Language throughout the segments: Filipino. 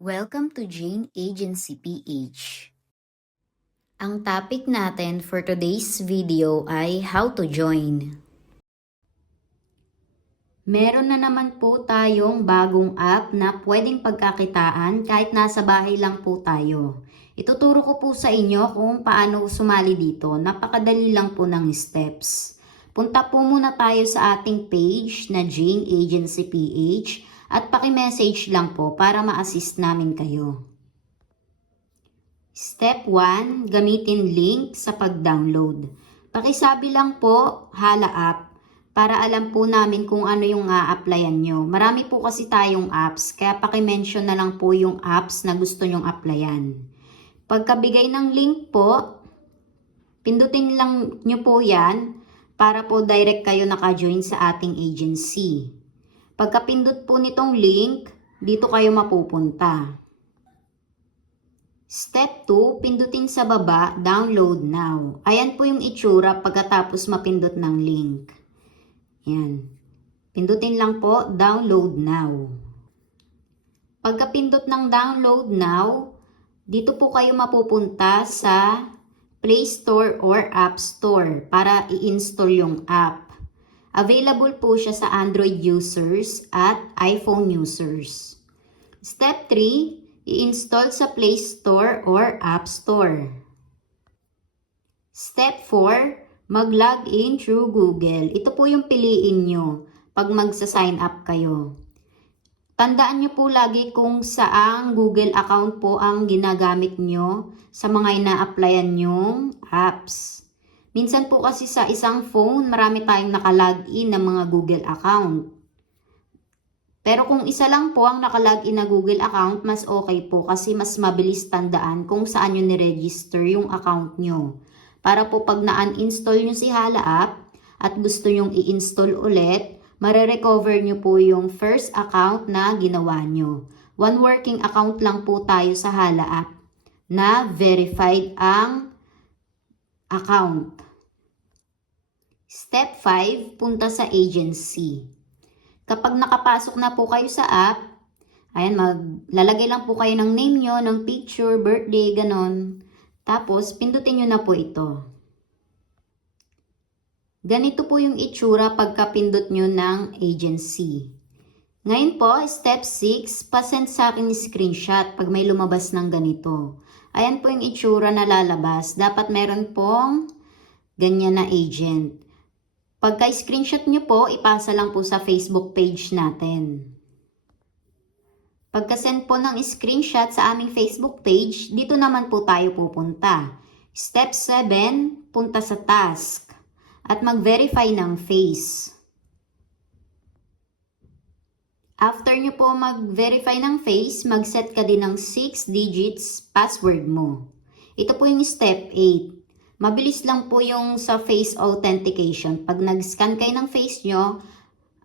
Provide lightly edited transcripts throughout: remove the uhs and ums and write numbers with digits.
Welcome to Jane Agency PH. Ang topic natin for today's video ay how to join. Meron na naman po tayong bagong app na pwedeng pagkakitaan kahit nasa bahay lang po tayo. Ituturo ko po sa inyo kung paano sumali dito. Napakadali lang po ng steps. Punta po muna tayo sa ating page na Jane Agency PH at paki-message lang po para ma-assist namin kayo. Step 1, gamitin link sa pag-download. Pakisabi lang po, Hala App, para alam po namin kung ano yung a-applyan nyo. Marami po kasi tayong apps, kaya paki-mention na lang po yung apps na gusto nyong applyan. Pagkabigay ng link po, pindutin lang nyo po yan para po direct kayo naka-join sa ating agency. Pagkapindot po nitong link, dito kayo mapupunta. Step 2, pindutin sa baba, download now. Ayan po yung itsura pagkatapos mapindot ng link. Yan. Pindutin lang po, download now. Pagkapindot ng download now, dito po kayo mapupunta sa Play Store or App Store para i-install yung app. Available po siya sa Android users at iPhone users. Step 3, i-install sa Play Store or App Store. Step 4, mag-login through Google. Ito po yung piliin nyo pag magsa-sign up kayo. Tandaan nyo po lagi kung saang Google account po ang ginagamit nyo sa mga ina-applyan nyong apps. Minsan po kasi sa isang phone, marami tayong nakalagin ng mga Google account. Pero kung isa lang po ang nakalagin na Google account, mas okay po kasi mas mabilis tandaan kung saan nyo niregister yung account nyo. Para po pag na-uninstall nyo si Hala App at gusto nyong i-install ulit, mare-recover nyo po yung first account na ginawa nyo. One working account lang po tayo sa Hala App na verified ang account. Step 5, punta sa agency. Kapag nakapasok na po kayo sa app, ayan, maglalagay lang po kayo ng name nyo, ng picture, birthday, ganon. Tapos, pindutin nyo na po ito. Ganito po yung itsura pagkapindot nyo ng agency. Ngayon po, step 6, pasend sa akin screenshot pag may lumabas ng ganito. Ayan po yung itsura na lalabas. Dapat meron pong ganyan na agent. Pagka-screenshot nyo po, ipasa lang po sa Facebook page natin. Pagka-send po ng screenshot sa aming Facebook page, dito naman po tayo pupunta. Step 7, punta sa task at mag-verify ng face. After nyo po mag-verify ng face, mag-set ka din ng 6 digits password mo. Ito po yung step 8. Mabilis lang po yung sa face authentication. Pag nag-scan kayo ng face nyo,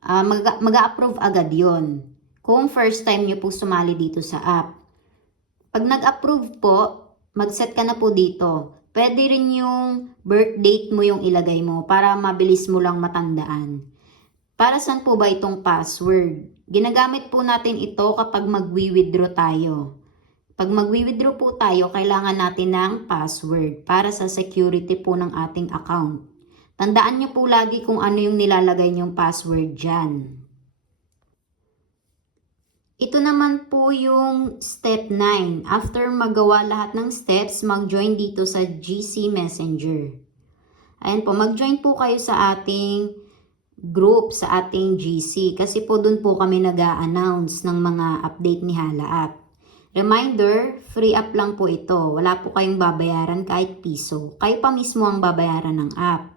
mag-a-approve agad yon. Kung first time nyo po sumali dito sa app. Pag nag-approve po, mag-set ka na po dito. Pwede rin yung birth date mo yung ilagay mo para mabilis mo lang matandaan. Para saan po ba itong password? Ginagamit po natin ito kapag mag-withdraw tayo. Pag mag-withdraw po tayo, kailangan natin ng password para sa security po ng ating account. Tandaan nyo po lagi kung ano yung nilalagay nyong password dyan. Ito naman po yung step 9. After magawa lahat ng steps, mag-join dito sa GC Messenger. Ayan po, mag-join po kayo sa ating group, sa ating GC. Kasi po dun po kami nag-a-announce ng mga update ni Hala App. Reminder, free app lang po ito. Wala po kayong babayaran kahit piso. Kayo pa mismo ang babayaran ng app.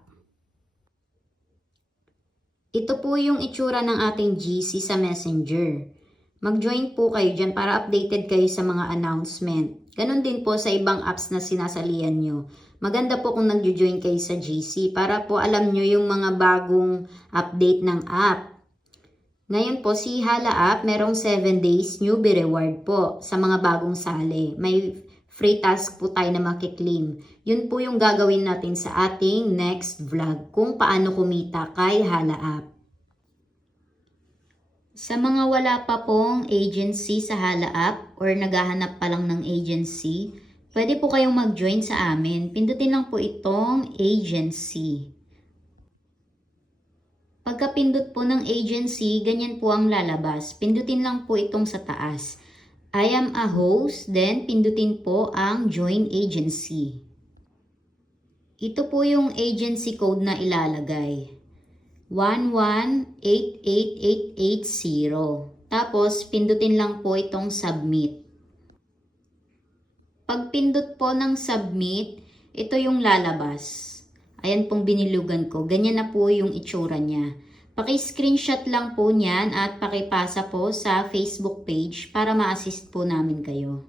Ito po yung itsura ng ating GC sa Messenger. Mag-join po kayo dyan para updated kayo sa mga announcement. Ganon din po sa ibang apps na sinasalihan nyo. Maganda po kung nag-join kayo sa GC para po alam nyo yung mga bagong update ng app. Ngayon po, si Hala App, merong 7 days newbie reward po sa mga bagong sali. May free task po tayo na makiklaim. Yun po yung gagawin natin sa ating next vlog kung paano kumita kay Hala App. Sa mga wala pa pong agency sa Hala App or naghahanap pa lang ng agency, pwede po kayong mag-join sa amin. Pindutin lang po itong agency. Pagkapindot po ng agency, ganyan po ang lalabas. Pindutin lang po itong sa taas. I am a host, then pindutin po ang join agency. Ito po yung agency code na ilalagay. 1188880. Tapos, pindutin lang po itong submit. Pag pindot po ng submit, ito yung lalabas. Ayan pong binilugan ko. Ganyan na po yung itsura niya. Paki-screenshot lang po niyan at pakipasa po sa Facebook page para ma-assist po namin kayo.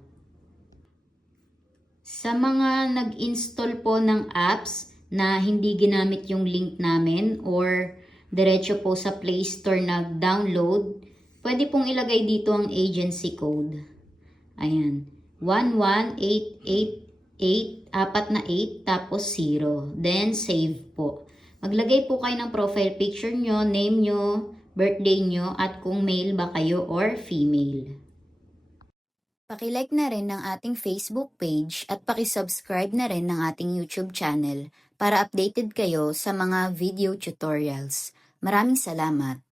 Sa mga nag-install po ng apps na hindi ginamit yung link namin or diretso po sa Play Store nag-download, pwede pong ilagay dito ang agency code. Ayan. 11888 tapos 0. Then save po. Maglagay po kayo ng profile picture nyo, name nyo, birthday nyo, at kung male ba kayo or female. Paki-like na rin ng ating Facebook page at paki-subscribe na rin ng ating YouTube channel para updated kayo sa mga video tutorials. Maraming salamat!